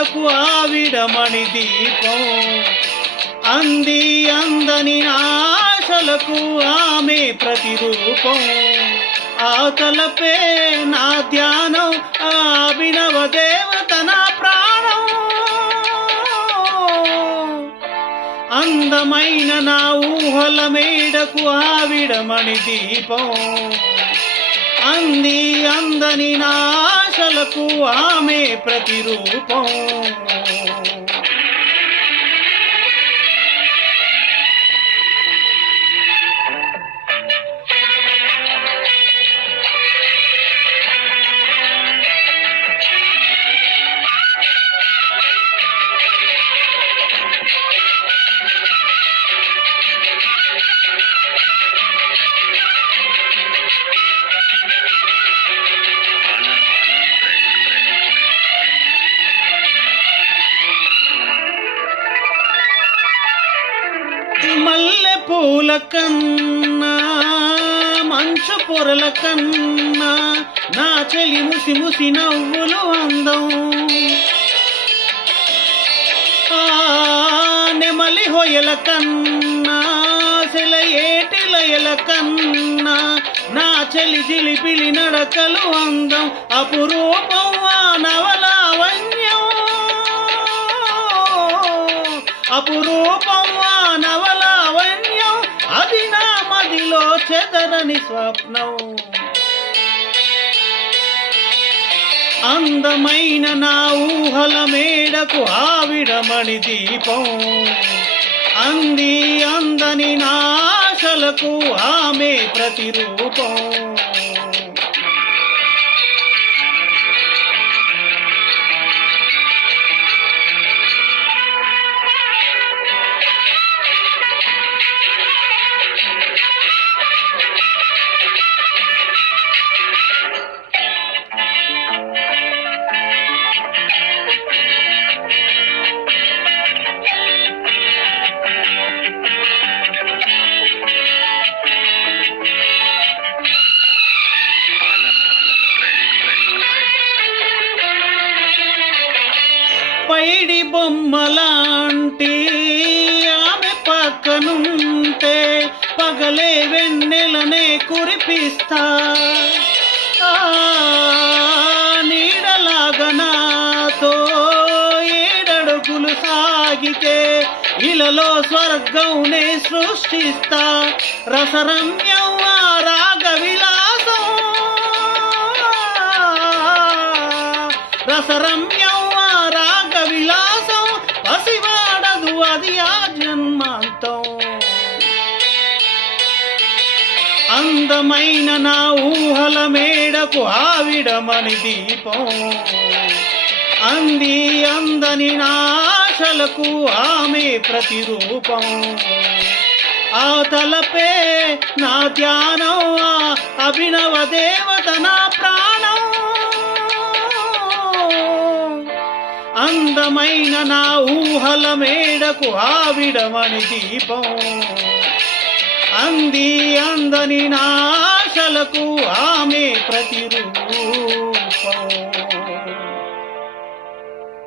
మేడకు ఆవిడమణి దీపం. అంది అందని ఆశలకు ఆమె ప్రతిరూపం. ఆ తలపే నా ధ్యానం, ఆ అభినవ దేవత నా ప్రాణం. అందమైన నా ఊహల మేడకు ఆవిడమణి దీపం. అంది అందని నా ఆశలకు ఆమె ప్రతిరూపం. మల్లె పూల కన్నా మంచు పొరల కన్నా నా చెలి ముసి ముసి నవ్వులు అందం. నెమలి హొయల కన్నా సెలయేటి లయల కన్నా నా చెలి జిలిపిలి నడకలు అందం. అపురూపం ఆ నవలావణ్యం, అపురూపం ఆ నవలావణ్యం. అది నా మదిలో చెదరని స్వప్నం. అందమైన నా ఊహల మేడకు ఆవిడమణి దీపం. అంది అందని నా ఆశలకు ఆమె ప్రతిరూపం. పైడి బొమ్మలాంటి ఆమె పక్కనుంటే పగలే వెన్నెలనే కురిపిస్తా. నీడలాగా నాతో ఏడడుగులు సాగితే ఇలలో స్వర్గంనే సృష్టిస్తా. రసరమ్యం ఆ రాగ విలాసం, రసరమ్యం విలాసం. పసివాడదు అది ఆ జన్మాంతం. అందమైన నా ఊహల మేడకు ఆవిడమణి దీపం. అంది అందని నా ఆశలకు ఆమె ప్రతిరూపం. ఆ తలపే నా ధ్యానం, ఆ అభినవ దేవత నా ప్రాణం. అందమైన నా ఊహల మేడకు ఆవిడమణి దీపం. అంది అందని నా ఆశలకు ఆమె ప్రతిరూపం.